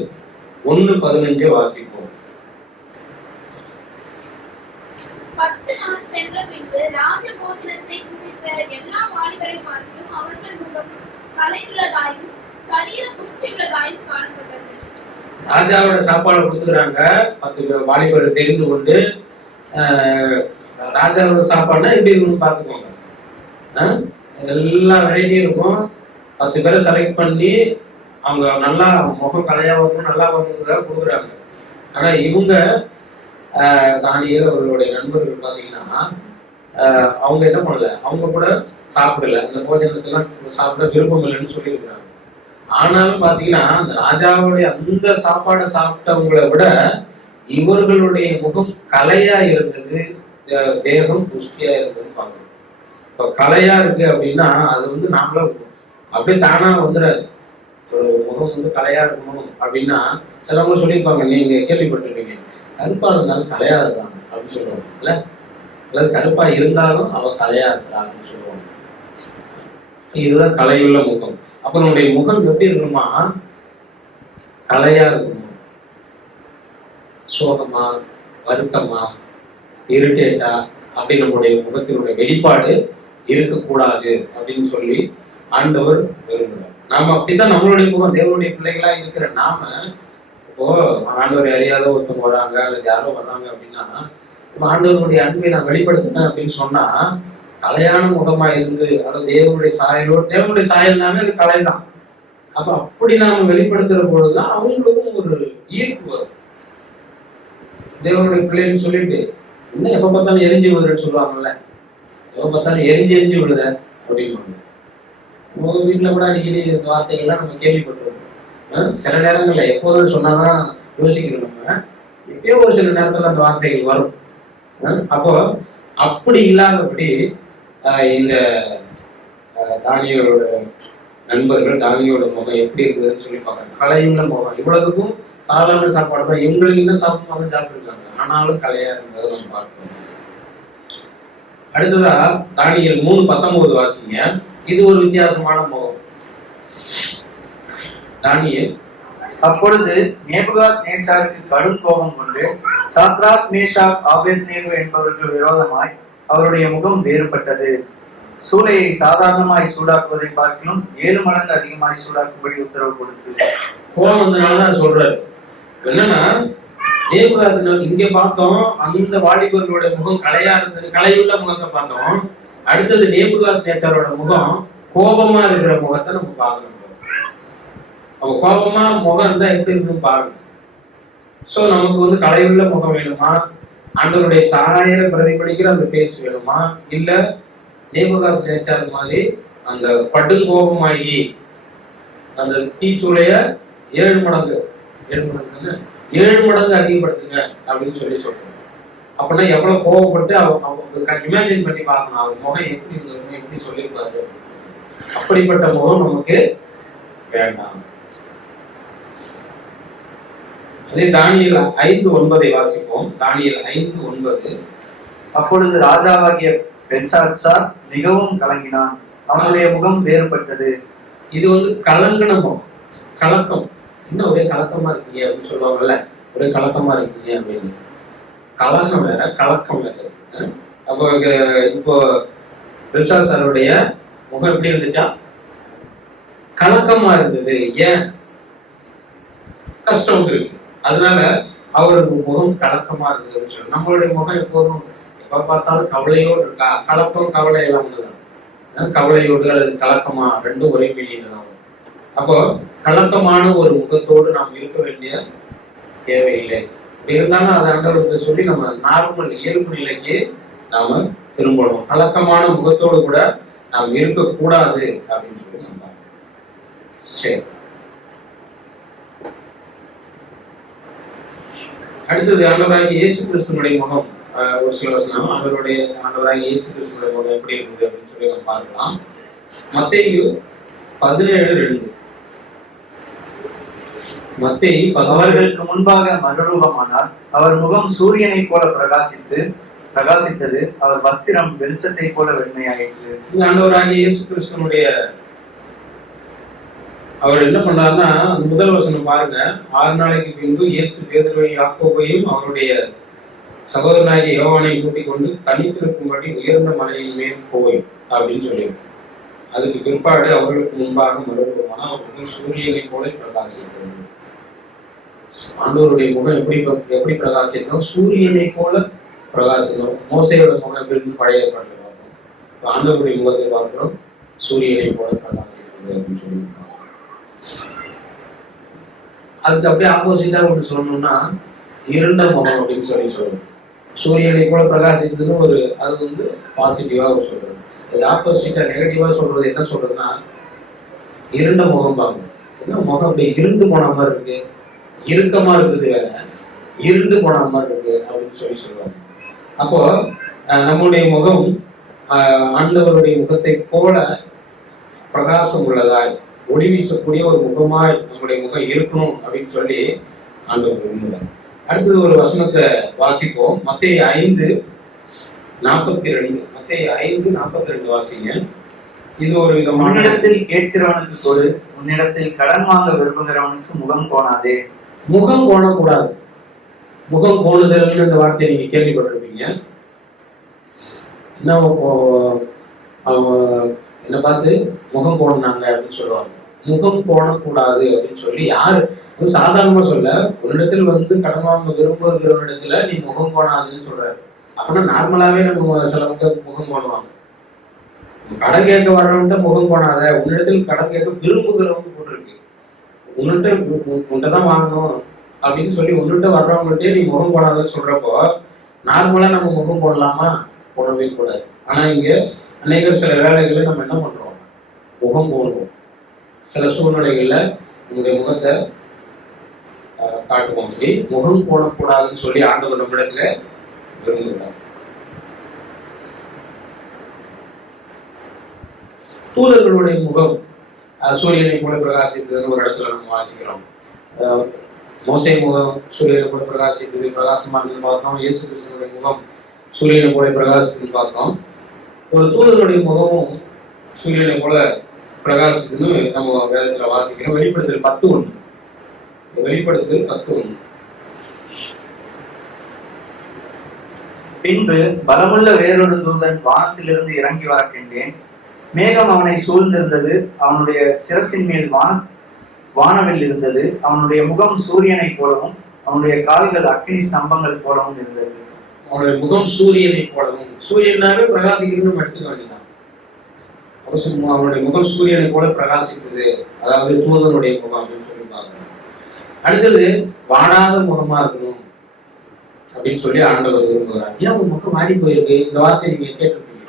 1:15 வாசிப்போம். 10 நாள் சென்ற பின்பு ராஜபோஜனத்தை புசித்த எல்லா வாலிபரை பார்த்தும் அவர்கள் முகம் கலையுள்ளதாயும் சரீர புஷ்டியுள்ளதாயும் காணப்பட்டது. ராஜாவோட சாப்பாடு கொடுத்துக்கிறாங்க. 10 வாலிபர் தெரிந்து கொண்டு ராஜாவோட சாப்பாடுனா எப்படி இருக்குன்னு பாத்துக்கோங்க. எல்லா வெரைட்டியும் இருக்கும். 10 பேரை செலக்ட் பண்ணி அவங்க நல்லா முகம் கலையா வரணும், நல்லா வரணுங்கிறத கொடுக்குறாங்க. ஆனா இவங்க தானியேல் அவர்களுடைய நண்பர்கள் பாத்தீங்கன்னா அவங்க என்ன பண்ணல, அவங்க கூட சாப்பிடல, அந்த போஜனத்தெல்லாம் சாப்பிட விருப்பம் இல்லைன்னு சொல்லியிருக்கிறாங்க. ஆனாலும் பாத்தீங்கன்னா அந்த ராஜாவுடைய அந்த சாப்பாடை சாப்பிட்டவங்களை விட இவர்களுடைய முகம் கலையா இருந்தது, தேகம் புஷ்டியா இருந்தது பார்க்கணும். இப்ப கலையா இருக்கு அப்படின்னா அது நாமளும் அப்படியே தானா வந்துடாது. ஒரு முகம் கலையா இருக்கணும் அப்படின்னா சிலவங்க சொல்லியிருப்பாங்க, நீங்க கேள்விப்பட்டிருக்கீங்க, கருப்பா இருந்தாலும் கலையா இருக்காங்க அப்படின்னு சொல்லுவாங்க இல்ல, அல்லது கருப்பா இருந்தாலும் அவ கலையா இருக்கா அப்படின்னு சொல்லுவாங்க. இதுதான் கலையுள்ள முகம். அப்ப நம்முடைய முகம் எப்படி இருக்கணுமா? கலையா இருக்கணும். சோகமா, வருத்தமா, இரிட்டேட்டா அப்படி நம்முடைய முகத்தினுடைய வெளிப்பாடு இருக்கக்கூடாது அப்படின்னு சொல்லி ஆண்டவர் விரும்புகிறார். நாம அப்படித்தான் நம்மளுடைய முகம், தேவனுடைய பிள்ளைகளா இருக்கிற நாம இப்போ ஆண்டவரை அறியாத ஒருத்தவங்க வராங்க அல்லது யாரோ வர்றாங்க அப்படின்னா ஆண்டவருடைய அன்பை நான் வெளிப்படுத்தினேன் அப்படின்னு சொன்னா கலையான முகமா இருந்து அல்லது தேவனுடைய சாயலோடு, தேவனுடைய சாயல் தானே அது கலை தான். அப்ப அப்படி நாம வெளிப்படுத்துற பொழுதுதான் அவங்களுக்கும் ஒரு ஈர்ப்பு வரும். தேவனுடைய பிள்ளைன்னு சொல்லிட்டு இன்னும் எப்ப பார்த்தாலும் எரிஞ்சு விழுறேன்னு சொல்லுவாங்கல்ல, எப்ப பார்த்தாலும் எரிஞ்சு விழுற அப்படின்னு உங்க வீட்டுல கூட அடிக்கடி இந்த வார்த்தைகள்லாம் நம்ம கேள்விப்பட்டிருக்கோம். சில நேரங்கள்ல எப்போதும் சொன்னாதான் யோசிக்கிறோம் நம்ம, எப்பயோ ஒரு சில நேரத்துல அந்த வார்த்தைகள் வரும். அப்போ அப்படி இல்லாதபடி இந்த தானியோட நண்பர்கள் தானியோட முகம் எப்படி இருக்குதுன்னு சொல்லி பார்க்கறாங்க. கலையுள்ள முகம். இவ்வளவுக்கும் சாதாரண சாப்பாடு தான், இவங்களுக்கு என்ன சாப்பிட்டு சாப்பிட்டுருக்காங்க, ஆனாலும் கலையா இருந்ததை நம்ம பார்க்கணும். அடுத்ததா தானியேல் 3:19 வாசிங்க. இது ஒரு வித்தியாசமான முகம். தானியேல் அப்பொழுது நேபுகாத்நேச்சாருக்கு கடும் கோபம் கொண்டு சாத்ராக், மேஷாக், ஆபேத்நேகோ என்பவர்கள் விரோதமாய் அவருடைய முகம் வேறுபட்டது. சூளையை சாதாரணமாய் சூடாக்குவதை பார்க்கிலும் 7 மடங்கு அதிகமாய் சூடாக்கும்படி உத்தரவு கொடுத்து கோபம் வந்தனாலதான் சொல்றாரு. என்னன்னா நேபுகாத்நேச்சார் இங்க பார்த்தோம், அந்த வாலிபர்களுடைய முகம் கலையா இருந்தது, கலையுள்ள முகத்தை பார்த்தோம். அடுத்தது நேபுகாத்நேச்சாரோட முகம் கோபமா இருக்கிற முகத்தை நம்ம பார்க்கணும். அப்ப கோபமா முகம் இருந்தா எப்படி இருக்குன்னு பாருங்க. சோ நமக்கு கலையுள்ள முகம் வேணுமா, ஆண்டவருடைய சாயல பிரதிபலிக்கிற அந்த பேஸ் வேணுமா, இல்ல நேபுகாத்நேச்சார் மாதிரி அந்த படுங்கோபமாகி அந்த தீச்சூளைய 7 மடங்கு அதிகப்படுத்துங்க அப்படின்னு சொல்றோம். அப்படின்னா எவ்வளவு கோபப்பட்டு அவங்க இமேஜின் பண்ணி பார்க்கணும், அவங்க முகம் எப்படி இருந்தது, எப்படி சொல்லியிருப்பாரு. அப்படிப்பட்ட முகம் நமக்கு வேண்டாம். அதே தானியேல் 5:9 வாசிப்போம். தானியேல் 5:9. அப்பொழுது ராஜாவாகிய பெல்சாத்சார் மிகவும் கலங்கினான், அவனுடைய முகம் வேறுபட்டது. இது கலங்கின முகம், கலக்கம். இன்னும் ஒரே கலக்கமா இருக்கீங்க அப்படின்னு சொல்லுவாங்கல்ல, ஒரே கலக்கமா இருக்கீங்க அப்படின்னு. கலக்கம் வேற, கலக்கம் வேற. அப்போ இப்போ பெல்சாத்சாருடைய முகம் எப்படி இருந்துச்சா? கலக்கமா இருந்தது. ஏன்? கஷ்டம் இருக்கு. அதனால அவருக்கு முகம் கலக்கமா இருந்ததுன்னு சொல்லி, நம்மளுடைய முகம் எப்போதும் எப்ப பார்த்தாலும் கவலையோடு இருக்கா, கலக்கம் கவலை எல்லாம் ஒண்ணுதான். கவலையோடு அல்லது கலக்கமா ரெண்டும் ஒரே மீனிங்ல தான் வரும். அப்போ கலக்கமான ஒரு முகத்தோடு நாம் இருக்க வேண்டிய தேவையில்லை. இருந்தாலும் அதை ஆண்டவருக்கு சொல்லி நம்ம நார்மல் இயல்பு நிலைக்கு நாம திரும்பணும். கலக்கமான முகத்தோடு கூட நாம் இருக்கக்கூடாது அப்படின்னு சொல்லி நம்ம சரி. அடுத்தது ஆண்டவராகிய இயேசு கிறிஸ்துவனுடைய முகம். ஒரு சில வசனம் ஆண்டவராகிய இயேசு கிறிஸ்துவனுடைய முகம் எப்படி இருக்குது அப்படின்னு சொல்லி நம்ம பார்க்கலாம். மத்தேயு 17:2. மத்தேயு அவர்களுக்கு முன்பாக மறுரூபமானார். அவர் முகம் சூரியனை போல பிரகாசித்தது. அவர் வஸ்திரம் வெளிச்சத்தை போல வெண்மையாயிற்று. ஆண்டவராகிய இயேசு கிறிஸ்துவனுடைய அவர் என்ன பண்ணாருன்னா, முதல் வசனம் பாருங்க. 6 நாளைக்கு பின்பு இயேசு பேதுருவையும் யாக்கோபையும் அவருடைய சகோதரனாகிய யோவானையும் கூட்டிக் கொண்டு தனித்திருக்கும்படி உயர்ந்த மலையின் மேல் போய் அப்படின்னு சொல்லியிருக்கோம். அதுக்கு பிற்பாடு அவர்களுக்கு முன்பாக மறுரூபமான அவர்கள் சூரியனை போல பிரகாசிக்கிறது. ஆண்டவருடைய முகம் எப்படி பிரகாசிக்கிறோம்? சூரியனை போல பிரகாசிக்கிறோம். மோசையோட முகம் எப்படி பழைய பாடலை பார்த்தோம். ஆண்டவருடைய முகத்தை பார்க்கிறோம், சூரியனை போல பிரகாசிக்கிறது அப்படின்னு சொல்லியிருக்கோம். அதுக்கு அப்படியே ஆப்போசிட்டா ஒன்று சொல்லணும்னா இருண்ட முகம் அப்படின்னு சொல்லணும். சூரியனை போல பிரகாசித்ததுன்னு ஒரு அது வந்து பாசிட்டிவா சொல்றது. அது ஆப்போசிட்டா நெகட்டிவா சொல்றது என்ன சொல்றதுன்னா இருண்ட முகம் பாங்க. என்ன முகம் அப்படி இருண்டு போன மாதிரி இருக்கு, இறுக்கமா இருக்குது, வேற இருண்டு போன மாதிரி இருக்கு அப்படின்னு சொல்லுவாங்க. அப்போ நம்முடைய முகம் ஆண்டவருடைய முகத்தை போல பிரகாசம் உள்ளதாய் ஒளி வீசக்கூடிய ஒரு முகமாய் நம்முடைய முகம் இருக்கணும் அப்படின்னு சொல்லி ஆண்டவர் விரும்புகிறார். அடுத்தது ஒரு வசனத்தை வாசிப்போம். மத்தேயு 5:42. மத்தேயு 5:42 வாசிங்க. இது ஒரு விதமான உன்னிடத்தில் கேட்கிறவனுக்கு கொடு, உன்னிடத்தில் கடன் வாங்க விரும்புகிறவனுக்கு முகம் கோணாதே. முகம் கோணக்கூடாது. முகம் கோணுதல்னு இந்த வார்த்தையை நீங்க கேள்விப்பட்டிருப்பீங்க. என்ன பார்த்து முகம் கோணாங்க அப்படின்னு சொல்லுவாங்க. முகம் கோணக்கூடாது அப்படின்னு சொல்லி யாரு சாதாரணமா சொல்ல, உன்னிடத்தில் வந்து கடன் வாங்க விரும்புகிறவனிடத்துல நீ முகம் கோணாதுன்னு சொல்ற. அப்படின்னா நார்மலாவே நம்ம சிலவங்க முகம் கோணுவாங்க. கடன் கேட்க வர்றவன்ட்ட முகம் கோணாத, உன்னிடத்தில் கடன் கேட்க விரும்புகிறவங்க போட்டிருக்கு. உன்கிட்டதான் வாங்கணும் அப்படின்னு சொல்லி உன்னிட்ட வர்றவங்கள்ட்டே நீ முகம் போடாதுன்னு சொல்றப்போ நார்மலா நம்ம முகம் போடலாமா? போடவே கூடாது. ஆனா இங்க அநேகர் சில வேலைகளை நம்ம என்ன பண்றோம்? முகம் போடுவோம். சில சூழ்நிலைகள்ல நம்முடைய முகத்தை காட்டுவோம். அப்படி முகம் போடக்கூடாதுன்னு சொல்லி ஆண்டவர் நம்மிடத்துல விரும்புகிறார். தூதர்களுடைய முகம் சூரியனை போல பிரகாசித்ததுன்னு ஒரு இடத்துல நம்ம வாசிக்கிறோம். மோசே முகம் சூரியனை போல பிரகாசித்தது, பிரகாசமானது பார்த்தோம். இயேசு கிறிஸ்துவனுடைய முகம் சூரியனை போல பிரகாசித்தது பார்த்தோம். ஒரு தூதர்களுடைய முகமும் சூரியனை போல பிரகாசித்தது நம்ம வேதத்துல வாசிக்கிறோம். வெளிப்படுத்தல் 10:1. வெளிப்படுத்தல் 10:1. பின்பு பலமுள்ள வேறொரு தூதன் வானத்திலிருந்து இறங்கி வர கண்டேன். மேகம் அவனை சூழ்ந்திருந்தது, அவனுடைய சிரசின் மேல் வானவில் இருந்தது. அவனுடைய முகம் சூரியனை போலவும் அவனுடைய கால்கள் அக்கினி ஸ்தம்பங்கள் போலவும் இருந்தது. அவனுடைய முகம் சூரியனை போலவும், சூரியனாவே பிரகாசிக்கணும்னு எடுத்துக்க வேண்டியதான். அவனுடைய முகம் சூரியனை போல பிரகாசித்தது, அதாவது தூதனுடைய முகம் அப்படின்னு சொல்லிப்பாங்க. அடுத்தது வாடாத முகமா இருக்கணும் அப்படின்னு சொல்லி ஆண்டவர் விரும்புகிறார். ஏன் உங்க முகம் வாடி போயிருக்கு? இந்த வார்த்தை நீங்க கேட்டிருப்பீங்க.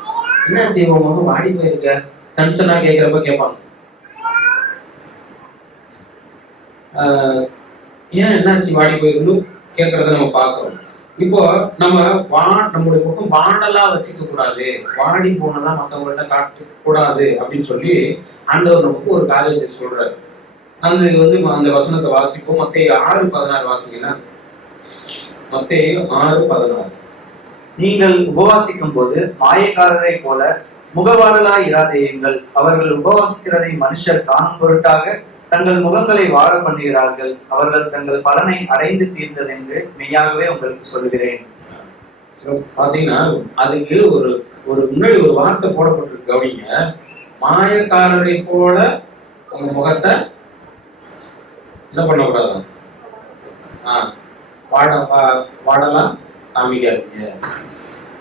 என்ன செய்வோம்? முகம் வாடி போயிருக்க டென்ஷனா கேட்கிறப்ப கேட்பாங்க. ஏன் என்னாச்சு வாடி போயிருந்து கேட்கறத நம்ம பார்க்கிறோம். இப்போ நம்முடைய முகம் வாடலா வச்சுக்க கூடாது, வாடி போனதான் மற்றவங்கள்ட்ட காட்ட கூடாது அப்படின்னு சொல்லி ஆண்டவர் நமக்கு ஒரு காரியத்தை சொல்றாரு. அது வந்து அந்த வசனத்தை வாசிப்போம். மத்தேயு 6:16 வாசிங்கன்னா. மத்தேயு 6:16. நீங்கள் உபவாசிக்கும் போது மாயக்காரரை போல முகவாடலாய் இராதேயுங்கள். அவர்கள் உபவாசிக்கிறதை மனுஷர் காணும் பொருட்டாக தங்கள் முகங்களை வாட பண்ணுகிறார்கள். அவர்கள் தங்கள் பலனை அடைந்து தீர்ந்ததென்று மெய்யாகவே உங்களுக்கு சொல்கிறேன். பாத்தீங்கன்னா அதுக்கு ஒரு முன்னாடி ஒரு வார்த்தை போடப்பட்டிருக்கு. கவனிங்க. மாயக்காரரை போல உங்க முகத்தை என்ன பண்ணக்கூடாது? வாடலாம் காமிக்காதீங்க.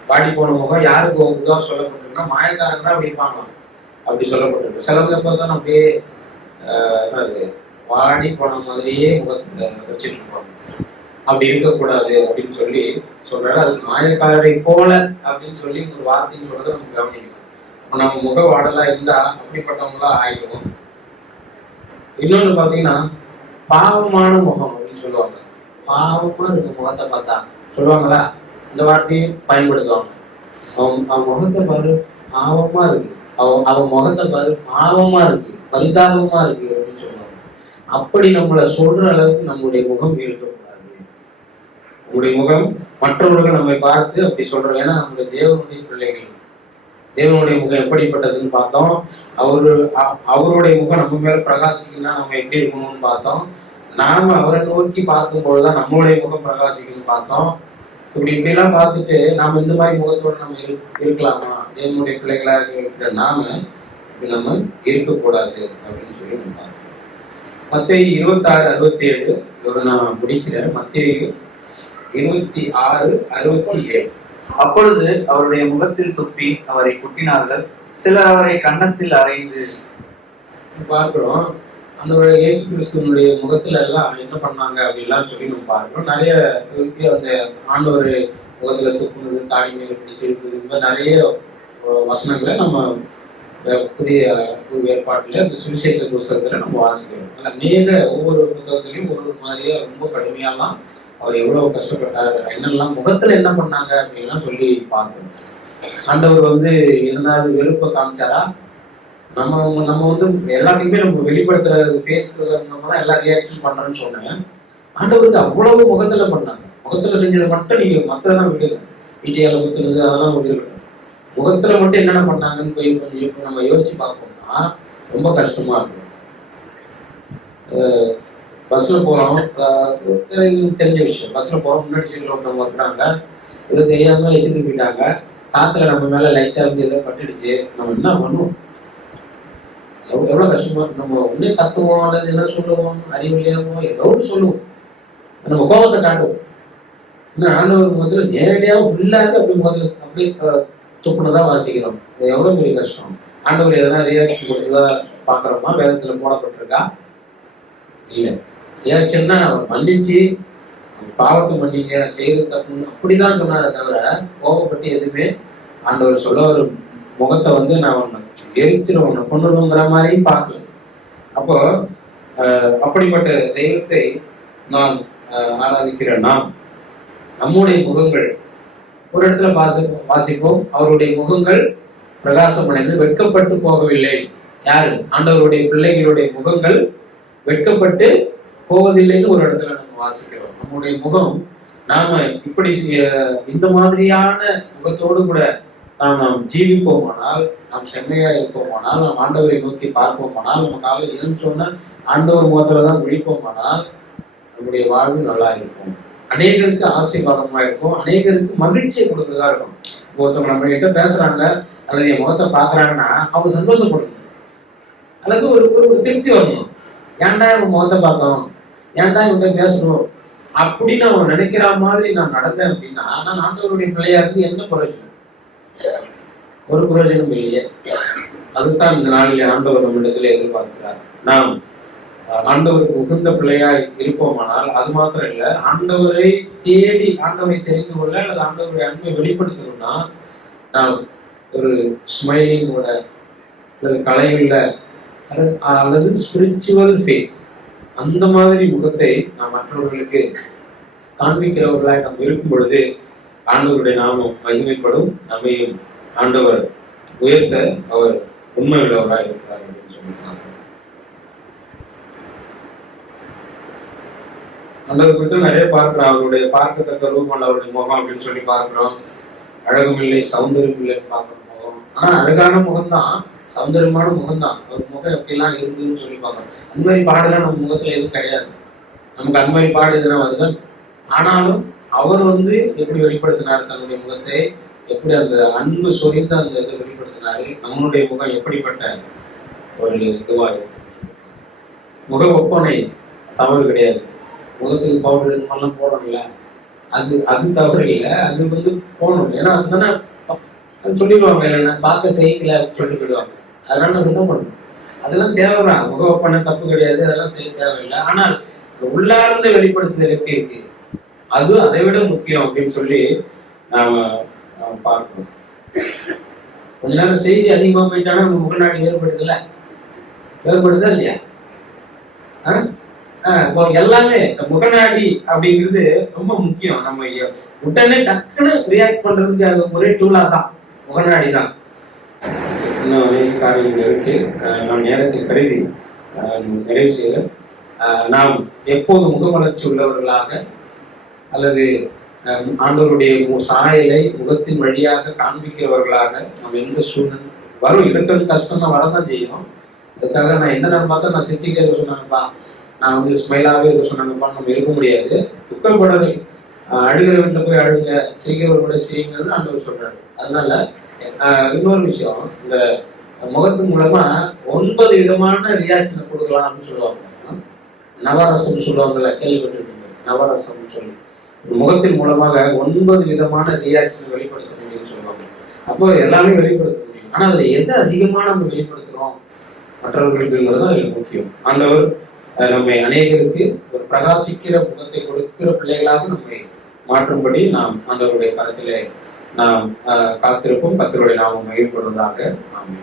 வாடி போன முகம் யாருக்கு உதவ சொல்லப்பட்டிருக்குன்னா மாயக்காரங்க தான் அப்படி இருப்பாங்க, அப்படி சொல்லப்பட்டிருக்கு. சிலவங்க பார்த்தா அப்படியே என்னது வாடி போன மாதிரியே முகத்தை வச்சுட்டு இருப்பாங்க. அப்படி இருக்கக்கூடாது அப்படின்னு சொல்லி சொல்றாரு. அதுக்கு மாயக்காரரை போல அப்படின்னு சொல்லி ஒரு வார்த்தைன்னு சொல்றதை நம்ம கவனிக்கணும். நம்ம முக வாடலா இருந்தா அப்படிப்பட்டவங்களா ஆயிடுவோம். இன்னொன்னு பாத்தீங்கன்னா பாவமான முகம் அப்படின்னு சொல்லுவாங்க. பாவமா இருக்கு முகத்தை பார்த்தா சொல்லுவாங்களா, இந்த வார்த்தையை பயன்படுத்துவாங்க. அவன் முகத்தை பாரு பாவமா இருக்கு, அவன் முகத்தை பாரு பாவமா இருக்கு, பரிதாபமா இருக்கு அப்படின்னு சொல்லுவாங்க. அப்படி நம்மளை சொல்ற அளவுக்கு நம்முடைய முகம் இருக்கக்கூடாது. நம்முடைய முகம் மற்றவர்கள் நம்மை பார்த்து அப்படி சொல்றோம். ஏன்னா நம்முடைய தேவனுடைய பிள்ளைகள். தேவனுடைய முகம் எப்படிப்பட்டதுன்னு பார்த்தோம். அவருடைய முகம் நம்ம மேல பிரகாசிக்கணும்னா நம்ம எப்படி இருக்கணும்னு பார்த்தோம். நாம அவரை நோக்கி பார்க்கும்போதுதான் நம்மளுடைய முகம் பிரகாசிக்கணும்னு பார்த்தோம். இப்படிலாம் பார்த்துட்டு நாம இந்த மாதிரி முகத்தோடு நம்ம இருக்கலாமா? தேவனுடைய பிள்ளைகளா இருக்கிற நாம நம்ம இருக்கக்கூடாது அப்படின்னு சொல்லி நம்ம பார்த்தோம். மத்தேயு 26:67 இதோட நான் முடிக்கிறேன். மத்தேயு 26:67. அப்பொழுது அவருடைய முகத்தில் துப்பி அவரை குட்டினார்கள், சிலர் அவரை கன்னத்தில் அறைந்து. பார்க்கிறோம் அந்த இயேசு கிறிஸ்துவனுடைய முகத்துல எல்லாம் என்ன பண்ணாங்க அப்படின்லாம் சொல்லி நம்ம பார்க்கிறோம். நிறைய அந்த ஆண்டவர் முகத்துல துப்புனது, தாடி மேல பிடிச்சிருக்குது, இந்த மாதிரி நிறைய வசனங்களை நம்ம புதிய ஏற்பாட்டுல இந்த சுவிசேஷ புஸ்தகத்துல நம்ம வாசிக்கிறோம். அநேக ஒவ்வொரு புத்தகத்திலையும் ஒவ்வொரு மாதிரியா ரொம்ப கடுமையாலாம் அவர் எவ்வளவு கஷ்டப்பட்டாரு, என்னெல்லாம் முகத்துல என்ன பண்ணாங்க அப்படின்லாம் சொல்லி பார்க்கணும். ஆண்டவர் இருந்தாலும் வெறுப்பை காமிச்சாரா? நம்ம எல்லாத்தையுமே நம்ம வெளிப்படுத்துறது பேசுறது தான் எல்லா ரியாக்ஷன் பண்றோம்னு சொன்னேன். ஆண்டவருக்கு அவ்வளவு முகத்துல பண்ணாங்க. முகத்துல செஞ்சதை மட்டும் நீங்க மத்ததான் விடுங்க, வீட்டையால குத்துறது அதெல்லாம் விடுங்க. முகத்துல மட்டும் என்னென்ன பண்ணாங்கன்னு போய் கொஞ்சம் நம்ம யோசிச்சு பார்ப்போம்னா ரொம்ப கஷ்டமா இருக்கும். பஸ்ல போறோம், தெரிஞ்ச விஷயம். பஸ்ல போறோம், முன்னாடி சீட்ல ஒருத்தவங்க இருக்கிறாங்க, ஏதோ தெரியாம எச்சுட்டு போயிட்டாங்க. காத்துல நம்ம மேல லைட்டா ஏதோ பட்டுடுச்சு. நம்ம என்ன பண்ணுவோம்? எவ்வளவு கஷ்டமா. நம்ம ஒண்ணே கத்துவோம், அல்லது என்ன சொல்லுவோம், அறிவில்லையாமோ ஏதோ சொல்லுவோம், நம்ம கோபத்தை காட்டுவோம். இன்னும் ஆண்டவர் முதல்ல நேரடியாக ஃபுல்லாக அப்படி முதல்ல அப்படியே துப்புனதான் வாசிக்கிறோம். அது எவ்வளவு பெரிய கஷ்டம். ஆண்டவர் எதனா ரியாக்ஷன் கொடுத்ததா பாக்குறோமா? வேதத்துல போடப்பட்டிருக்கா? இல்ல. ரியாக்ஷன்னா அவர் மன்னிச்சு பாவத்தை மன்னிங்க, செய்வது தப்புன்னு அப்படிதான் சொன்னாரே தவிர கோபப்பட்டு எதுவுமே ஆண்டவர் சொல்ல ஒரு முகத்தை நான் உன்னை எரிச்சிடும், உன்னை கொண்டுங்கிற மாதிரியும் பார்க்கல. அப்போ அப்படிப்பட்ட தெய்வத்தை நாம் ஆராதிக்கிற நாம் நம்முடைய முகங்கள் ஒரு இடத்துல வாசிப்போம். அவருடைய முகங்கள் பிரகாசம் அடைந்து வெட்கப்பட்டு போகவில்லை. யாரு? ஆண்டவருடைய பிள்ளைகளுடைய முகங்கள் வெட்கப்பட்டு போவதில்லைன்னு ஒரு இடத்துல நம்ம வாசிக்கிறோம். நம்முடைய முகம் நாம இப்படி இந்த மாதிரியான முகத்தோடு கூட நாம் ஜீவிப்போமானால், நாம் செம்மையா இருப்போமானால், நாம் ஆண்டவரை நோக்கி பார்ப்போமானால், நம்ம காலையில் எழுந்தோன்னா ஆண்டவர் முகத்துலதான் விழிப்போமானால் நம்முடைய வாழ்வு நல்லா இருக்கும். அநேகருக்கு ஆசீர்வாதமா இருக்கும், அநேகருக்கு மகிழ்ச்சியை கொடுக்கிறதா இருக்கும். ஒருத்தவங்க நம்ம கிட்ட பேசுறாங்க அல்லது என் முகத்தை பாக்குறாங்கன்னா அவங்க சந்தோஷப்படணும், அல்லது ஒரு திருப்தி வரணும். ஏன்டா இவங்க முகத்தை பார்த்தோம், ஏன்டா இவங்க பேசணும் அப்படின்னு அவங்க நினைக்கிற மாதிரி நான் நடந்தேன் அப்படின்னா நான் ஆண்டவருடைய பிள்ளையா இருந்து என்ன பிரயோஜனம்? ஒரு பிரயோஜனம் இல்லையே. அதுதான் இந்த நாளில் ஆண்டவர் நம்மிடத்துல எதிர்பார்க்கிறார். நாம் ஆண்டவருக்கு உகந்த பிள்ளையாய் இருப்போமானால் அது மாத்திரம் இல்லை, ஆண்டவரை தேடி ஆண்டவரை தெரிந்து கொள்ள அல்லது ஆண்டவருடைய அன்பை வெளிப்படுத்தணும்னா நாம் ஒரு ஸ்மைலிங்கோட அல்லது கலையுள்ள அல்லது ஸ்பிரிச்சுவல் ஃபேஸ் அந்த மாதிரி முகத்தை நாம் மற்றவர்களுக்கு காண்பிக்கிறவர்களாய் நாம் இருக்கும் பொழுது ஆண்டவருடைய நாமம் மகிமைப்படும், நம்மையும் ஆண்டவர் உயர்த்த அவர் உண்மை உள்ளவராக இருக்கிறார் அப்படின்னு சொல்லியிருக்காங்க. ஆண்டவர் குறித்து நிறைய பார்க்கிறோம். அவருடைய பார்க்கத்தக்க ரூபம் அவருடைய முகம் அப்படின்னு சொல்லி பார்க்கிறோம். அழகும் இல்லை சௌந்தரியம் இல்லைன்னு பார்க்கிற முகம். ஆனா அழகான முகம்தான், சௌந்தரியமான முகம்தான். ஒரு முகம் எப்படிலாம் இருந்துன்னு சொல்லி பார்க்கணும். அந்த மாதிரி பாடுலாம் நம்ம முகத்துல எதுவும் கிடையாது. நமக்கு அந்த மாதிரி பாடு எதுனா வருதுதான். ஆனாலும் அவர் எப்படி வெளிப்படுத்தினார் தன்னுடைய முகத்தை, எப்படி அந்த அன்பு சொரிந்த அந்த இதை வெளிப்படுத்தினாரு. நம்மளுடைய முகம் எப்படிப்பட்ட ஒரு இதுவா இருக்கு. முக ஒப்பனை தவறு கிடையாது. முகத்துக்கு பவுடர் இந்த மாதிரிலாம் போடணும்ல, அது தவறு இல்லை, அது போகணும். ஏன்னா அதுதானே சொல்லிடுவாங்க, இல்லைன்னா பார்க்க செய்யல அப்படின்னு சொல்லிட்டு போயிடுவாங்க. அதனால என்ன பண்ணணும், அதெல்லாம் தேவைதான், முக பண்ண தப்பு கிடையாது, அதெல்லாம் செய்ய தேவையில்லை. ஆனால் உள்ளார்ந்த வெளிப்படுத்துதல் எப்படி இருக்கு, அது அதை விட முக்கியம் அப்படின்னு சொல்லி நாம பார்க்கணும். கொஞ்ச நேரம் செய்தி அதிகமா போயிட்டானா நம்ம முகநாடி வேறுபடுதுல, வேறுபடுதா இல்லையா? எல்லாமே முகநாடி அப்படிங்கிறது ரொம்ப முக்கியம். நம்ம உடனே டக்குன்னு ரியாக்ட் பண்றதுக்கு அது ஒரே டூலா தான் முகநாடி தான். இன்னும் அநேக காரியங்கள் இருக்கு, நாம் நேரத்தை கருதி நிறைவு செய்ய. நாம் எப்போது முகமலர்ச்சி உள்ளவர்களாக அல்லது ஆண்டவருடைய சாயலை முகத்தின் வழியாக காண்பிக்கிறவர்களாக நம்ம எந்த சூழ்நிலை வரும், இடத்துல கஷ்டம்னா வரதான் செய்யணும். அதுக்காக நான் எந்த நேரம் பார்த்தா நான் சித்திக்க இருக்க சொன்னாங்கப்பா, நான் ஸ்மைலாகவே இருக்க சொன்னாங்கப்பா, நம்ம இருக்க முடியாது. துக்கப்படாது, அழுகிற வீட்டில் போய் அழுங்க, சிரிக்கிறவர்களோட சிரிங்கிறது ஆண்டவர் சொல்றாரு. அதனால இன்னொரு விஷயம், இந்த முகத்தின் மூலமா 9 விதமான ரியாக்ஷனை கொடுக்கலாம் அப்படின்னு சொல்லுவாங்க. நவரசம் சொல்லுவாங்கல்ல, கேள்விப்பட்டிருக்கீங்க? நவரசம் சொல்லி முகத்தின் மூலமாக 9 விதமான ரியாக்ஷன் வெளிப்படுத்த முடியும்னு சொல்லுவாங்க. அப்போ எல்லாமே வெளிப்படுத்த முடியும். ஆனா அதுல எதை அதிகமா நம்ம வெளிப்படுத்துறோம் மற்றவர்களுக்குங்கிறது அதுல முக்கியம். ஆண்டவர் நம்மை அநேகருக்கு ஒரு பிரகாசிக்கிற முகத்தை கொடுக்கிற பிள்ளைகளாக நம்மை மாற்றும்படி நாம் ஆண்டவருடைய கருத்திலே நாம் காத்திருப்போம். கர்த்தருடைய நாமம் மகிழ்ப்படுவதாக. ஆமென்.